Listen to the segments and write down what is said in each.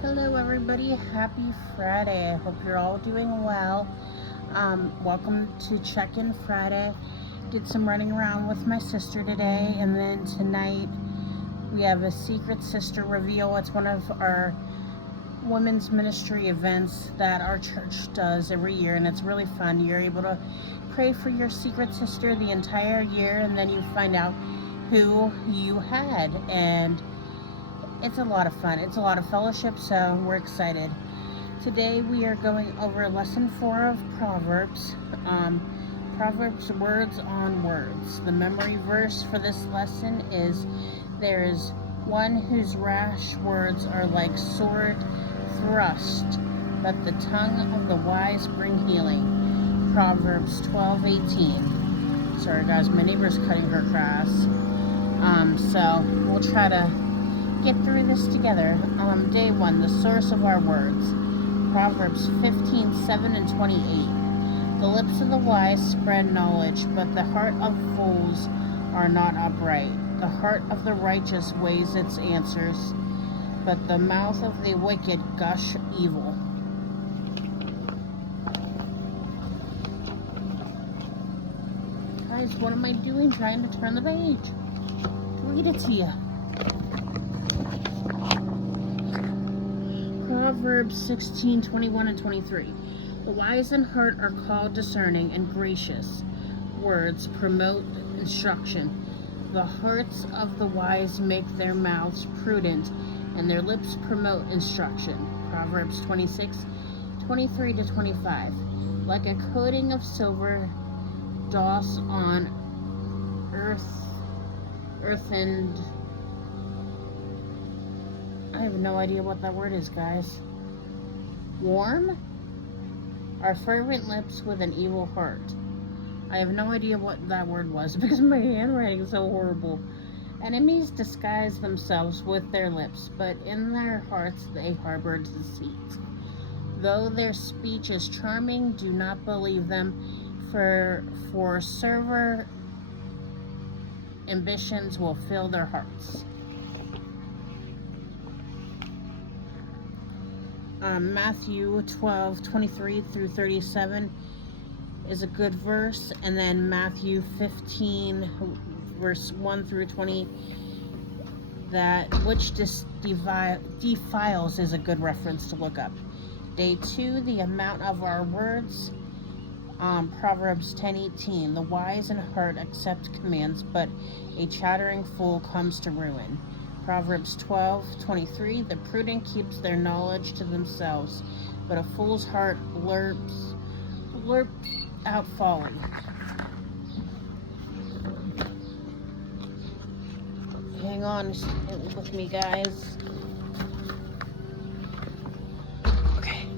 Hello everybody, happy Friday. I hope you're all doing well. Welcome to Check-In Friday. Did some running around with my sister today, and then tonight we have a secret sister reveal. It's one of our women's ministry events that our church does every year, and it's really fun. You're able to pray for your secret sister the entire year, and then you find out who you had, and it's a lot of fun. It's a lot of fellowship, so we're excited. Today we are going over lesson 4 of Proverbs. Proverbs, words on words. The memory verse for this lesson is, there is one whose rash words are like sword thrust, but the tongue of the wise bring healing. Proverbs 12:18. Sorry guys, my neighbor's cutting her grass. So we'll try to get through this together. Day 1, the source of our words. Proverbs 15:7 and 28. The lips of the wise spread knowledge, but the heart of fools are not upright. The heart of the righteous weighs its answers, but the mouth of the wicked gush evil. Guys, what am I doing trying to turn the page? Read it to you. Proverbs 16:21 and 23. The wise in heart are called discerning, and gracious words promote instruction. The hearts of the wise make their mouths prudent, and their lips promote instruction. Proverbs 26:23 to 25. Like a coating of silver doss on earthened. I have no idea what that word is, guys. Warm? Are fervent lips with an evil heart. I have no idea what that word was because my handwriting is so horrible. Enemies disguise themselves with their lips, but in their hearts they harbor deceit. Though their speech is charming, do not believe them, for server ambitions will fill their hearts. Matthew 12:23 through 37 is a good verse, and then Matthew 15 verse 1 through 20, that which defiles is a good reference to look up. Day 2, the amount of our words. Proverbs 10:18. The wise in heart accept commands, but a chattering fool comes to ruin. Proverbs 12:23. The prudent keeps their knowledge to themselves, but a fool's heart blurts out folly. Hang on with me, guys. Okay.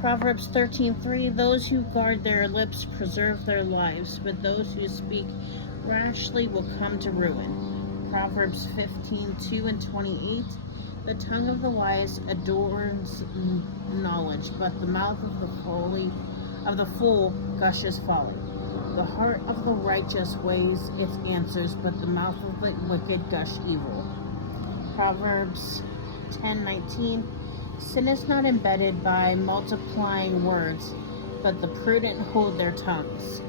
Proverbs 13:3. Those who guard their lips preserve their lives, but those who speak rashly will come to ruin. Proverbs 15:2 and 28. The tongue of the wise adorns knowledge, but the mouth of the fool gushes folly. The heart of the righteous weighs its answers, but the mouth of the wicked gush evil. Proverbs 10:19. Sin is not embedded by multiplying words, but the prudent hold their tongues.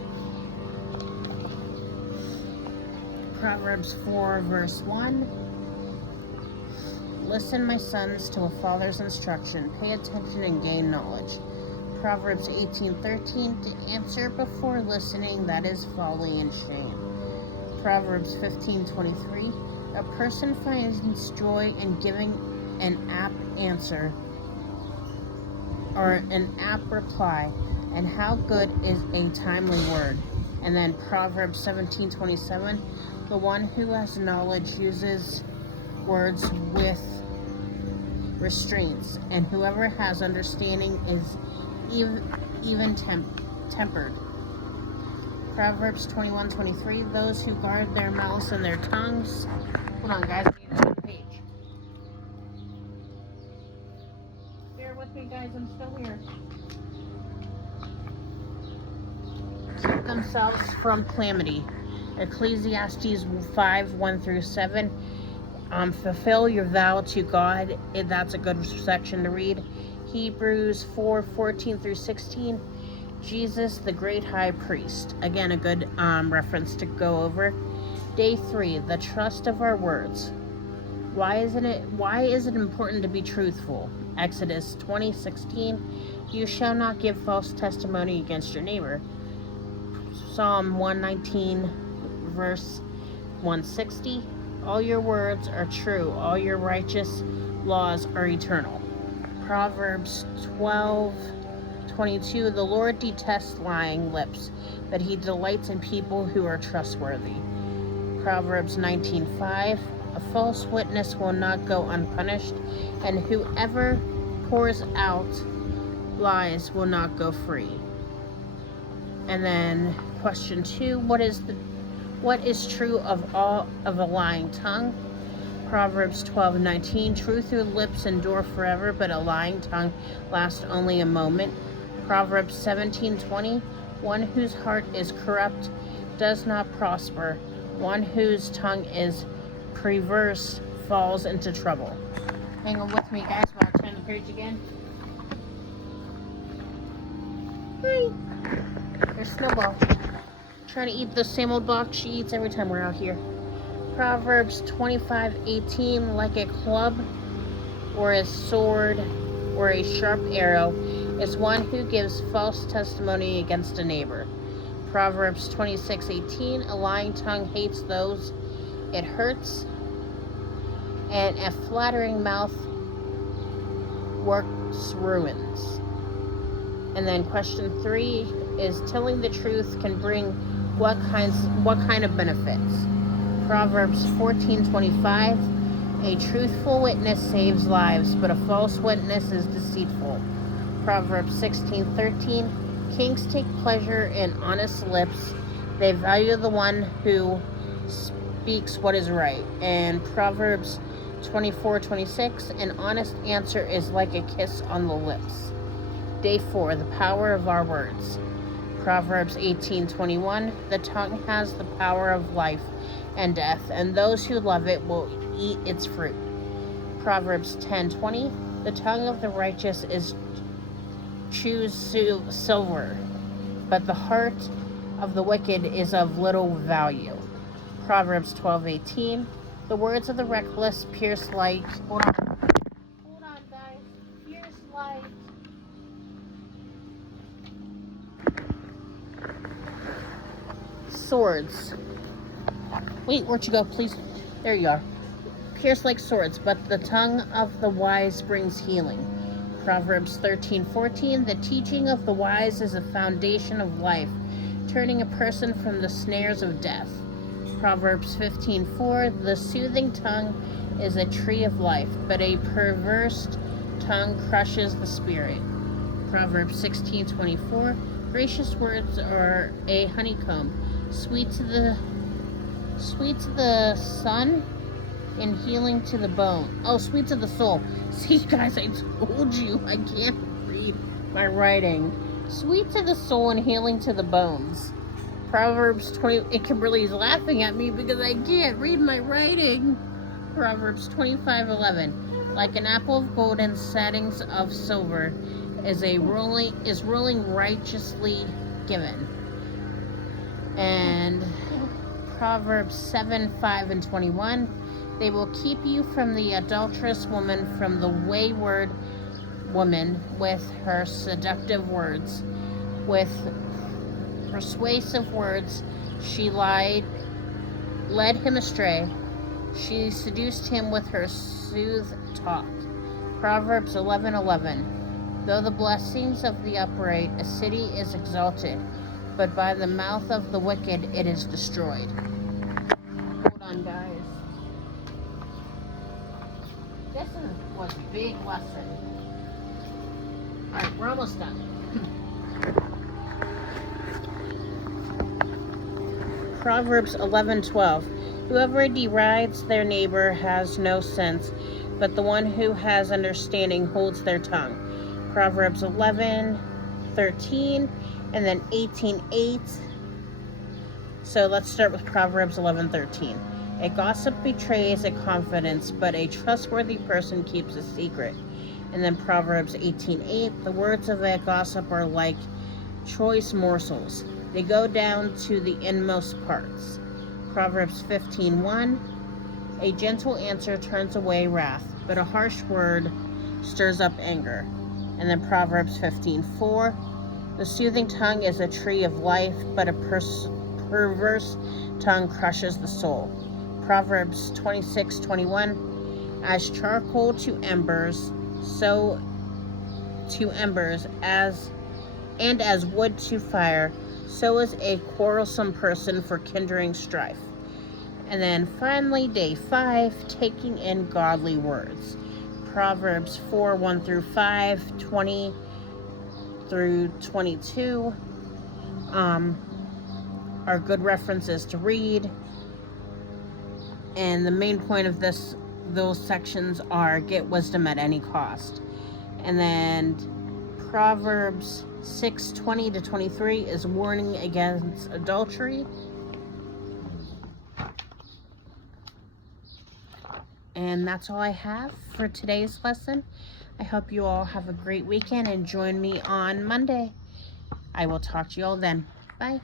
Proverbs 4 verse 1. Listen, my sons, to a father's instruction. Pay attention and gain knowledge. Proverbs 18:13. To answer before listening, that is folly and shame. Proverbs 15:23. A person finds joy in giving an apt answer or an apt reply, and how good is a timely word. And then Proverbs 17:27. The one who has knowledge uses words with restraints, and whoever has understanding is even tempered. Proverbs 21:23. Those who guard their mouths and their tongues. Hold on, guys. I need to turn the page. Bear with me, guys. I'm still here. Keep themselves from calamity. Ecclesiastes 5:1 through 7. Fulfill your vow to God. That's a good section to read. Hebrews 4:14-16. Jesus, the great high priest. Again, a good reference to go over. Day 3, the trust of our words. Why is it important to be truthful? Exodus 20:16. You shall not give false testimony against your neighbor. Psalm 119, verse 160. All your words are true. All your righteous laws are eternal. Proverbs 12:22. The Lord detests lying lips, but he delights in people who are trustworthy. Proverbs 19:5. A false witness will not go unpunished, and whoever pours out lies will not go free. And then question 2, what is true of a lying tongue? Proverbs 12:19. Truth through lips endure forever, but a lying tongue lasts only a moment. Proverbs 17:20. One whose heart is corrupt does not prosper. One whose tongue is perverse falls into trouble. Hang on with me, guys, while I turn the page again. Hi. There's Snowball. Trying to eat the same old box she eats every time we're out here. Proverbs 25:18. Like a club or a sword or a sharp arrow is one who gives false testimony against a neighbor. Proverbs 26:18. A lying tongue hates those it hurts, and a flattering mouth works ruins. And then question 3 is telling the truth can bring what kind of benefits? Proverbs 14:25. A truthful witness saves lives, but a false witness is deceitful. Proverbs 16:13. Kings take pleasure in honest lips. They value the one who speaks what is right. And Proverbs 24:26. An honest answer is like a kiss on the lips. Day 4, the power of our words. Proverbs 18:21. The tongue has the power of life and death, and those who love it will eat its fruit. Proverbs 10:20. The tongue of the righteous is choose silver, but the heart of the wicked is of little value. Proverbs 12:18. The words of the reckless pierce like hold on guys, pierce like swords. Wait, where'd you go? Please. There you are. Pierce like swords, but the tongue of the wise brings healing. Proverbs 13:14. The teaching of the wise is a foundation of life, turning a person from the snares of death. Proverbs 15:4. The soothing tongue is a tree of life, but a perverse tongue crushes the spirit. Proverbs 16:24. Gracious words are a honeycomb, sweet to the sun and healing to the bone. Oh, sweet to the soul. See, guys, I told you I can't read my writing. Sweet to the soul and healing to the bones. Proverbs 20. And Kimberly's laughing at me because I can't read my writing. Proverbs 25:11. Like an apple of gold and settings of silver is ruling righteously given. And Proverbs 7:5-21. They will keep you from the adulterous woman, from the wayward woman with her seductive words. With persuasive words, she led him astray. She seduced him with her soothe talk. Proverbs 11:11. Though the blessings of the upright, a city is exalted, but by the mouth of the wicked it is destroyed. Hold on, guys. This was a big lesson. Alright, we're almost done. Proverbs 11:12. Whoever derides their neighbor has no sense, but the one who has understanding holds their tongue. Proverbs 11:13 and then 18:8. So let's start with Proverbs 11:13. A gossip betrays a confidence, but a trustworthy person keeps a secret. And then Proverbs 18:8, the words of a gossip are like choice morsels. They go down to the inmost parts. Proverbs 15:1, a gentle answer turns away wrath, but a harsh word stirs up anger. And then Proverbs 15:4, the soothing tongue is a tree of life, but a perverse tongue crushes the soul. Proverbs 26:21, as charcoal to embers, so to embers, as wood to fire, so is a quarrelsome person for kindling strife. And then finally, day 5, taking in godly words. Proverbs 4:1 through 5, 20 through 22 are good references to read. And the main point of those sections are get wisdom at any cost. And then Proverbs 6:20 to 23 is warning against adultery. And that's all I have for today's lesson. I hope you all have a great weekend and join me on Monday. I will talk to you all then. Bye.